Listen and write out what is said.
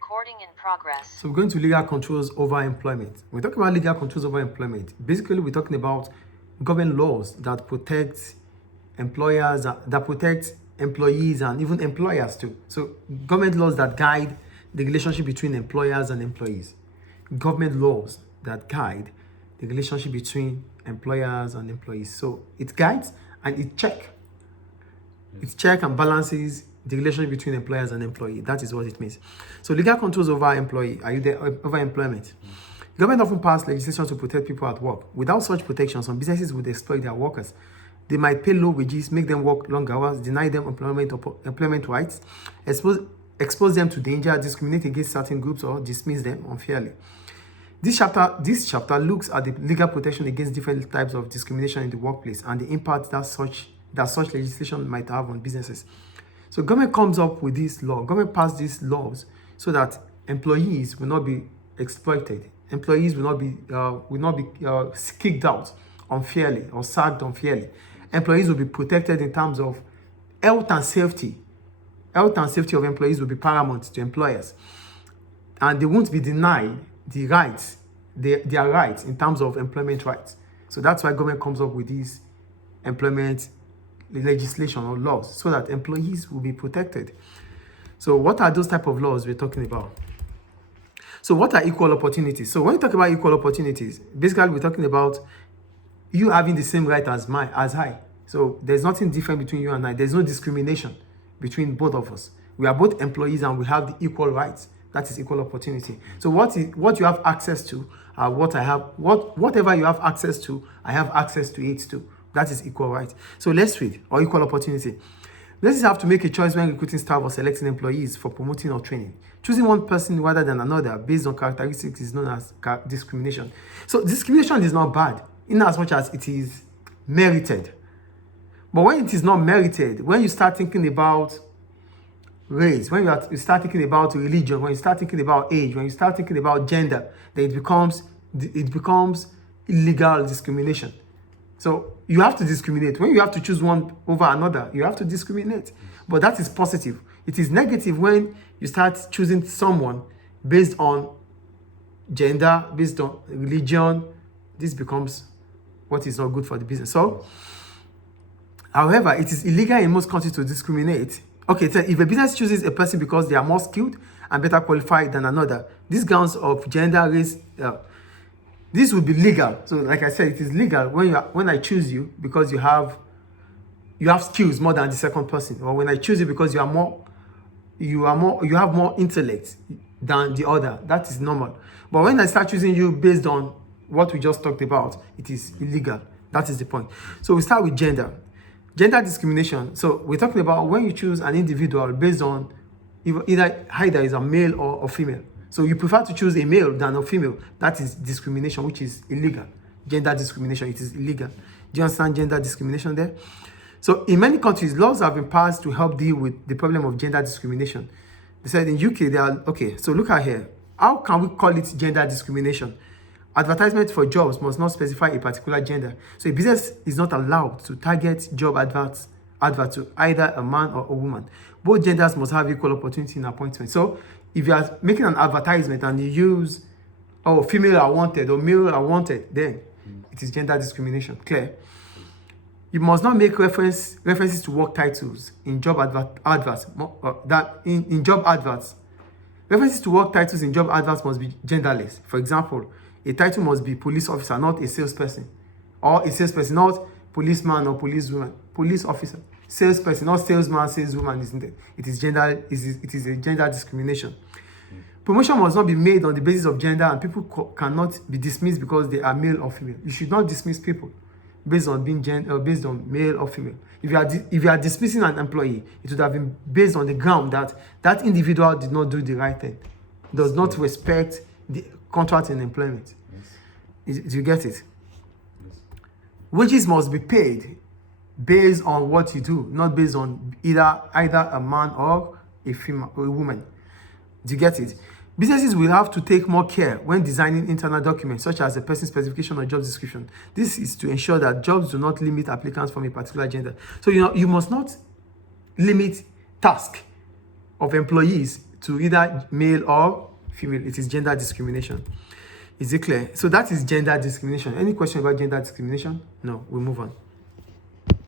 Recording in progress. So we're going to legal controls over employment. When we talk about legal controls over employment, basically we're talking about government laws that protect employers, that protect employees and even employers too. So government laws that guide the relationship between employers and employees. Government laws that guide the relationship between employers and employees. So it guides and it check and balances the relationship between employers and employee. That is what it means. So legal controls over employee, are you there? Over employment. Government often pass legislation to protect people at work. Without such protection, some businesses would exploit their workers. They might pay low wages, make them work long hours, deny them employment rights, expose them to danger, discriminate against certain groups, or dismiss them unfairly. This chapter looks at the legal protection against different types of discrimination in the workplace and the impact that such legislation might have on businesses. So government comes up with this law. Government passed these laws so that employees will not be exploited. Employees will not be kicked out unfairly or sacked unfairly. Employees will be protected in terms of health and safety. Health and safety of employees will be paramount to employers, and they won't be denied the rights, their rights in terms of employment rights. So that's why government comes up with these employment legislation or laws so that employees will be protected. So what are those type of laws we're talking about? So what are equal opportunities? So when we talk about equal opportunities, basically we're talking about you having the same right as I. So there's nothing different between you and I. There's no discrimination between both of us. We are both employees and we have the equal rights. That is equal opportunity. So what you have access to, what I have, whatever you have access to, I have access to it too. That is equal right. So let's read, or equal opportunity. Businesses have to make a choice when recruiting staff or selecting employees for promoting or training. Choosing one person rather than another based on characteristics is known as discrimination. So discrimination is not bad in as much as it is merited. But when it is not merited, when you start thinking about race, when you start thinking about religion, when you start thinking about age, when you start thinking about gender, then it becomes illegal discrimination. So you have to discriminate. When you have to choose one over another, you have to discriminate. But that is positive. It is negative when you start choosing someone based on gender, based on religion. This becomes what is not good for the business. So, however, it is illegal in most countries to discriminate. Okay, so if a business chooses a person because they are more skilled and better qualified than another, these grounds of gender, race, this would be legal. So like I said, it is legal when I choose you because you have skills more than the second person, or when I choose you because you have more intellect than the other. That is normal. But when I start choosing you based on what we just talked about, it is illegal. That is the point. So we start with gender. Gender discrimination. So we're talking about when you choose an individual based on either is a male or female. So you prefer to choose a male than a female. That is discrimination, which is illegal. Gender discrimination, it is illegal. Do you understand gender discrimination there? So in many countries, laws have been passed to help deal with the problem of gender discrimination. They said in UK, so look at here. How can we call it gender discrimination? Advertisement for jobs must not specify a particular gender. So a business is not allowed to target job adverts to either a man or a woman. Both genders must have equal opportunity in appointment. So if you are making an advertisement and you use, female are wanted or male are wanted, then it is gender discrimination. Clear? You must not make references to work titles in job adverts. In job adverts, references to work titles in job adverts must be genderless. For example, a title must be police officer, not a salesperson, or a salesperson, not policeman or policewoman. Police officer, salesperson, not salesman, saleswoman. Isn't it? It is a gender discrimination. Promotion must not be made on the basis of gender, and people cannot be dismissed because they are male or female. You should not dismiss people based on being based on male or female. If you are dismissing an employee, it would have been based on the ground that that individual did not do the right thing, does not respect the contract in employment. Yes. Do you get it? Yes. Wages must be paid based on what you do, not based on either a man or a female or a woman. Do you get it? Businesses will have to take more care when designing internal documents, such as a person specification or job description. This is to ensure that jobs do not limit applicants from a particular gender. So you must not limit task of employees to either male or female. It is gender discrimination. Is it clear? So that is gender discrimination. Any question about gender discrimination? No, we move on.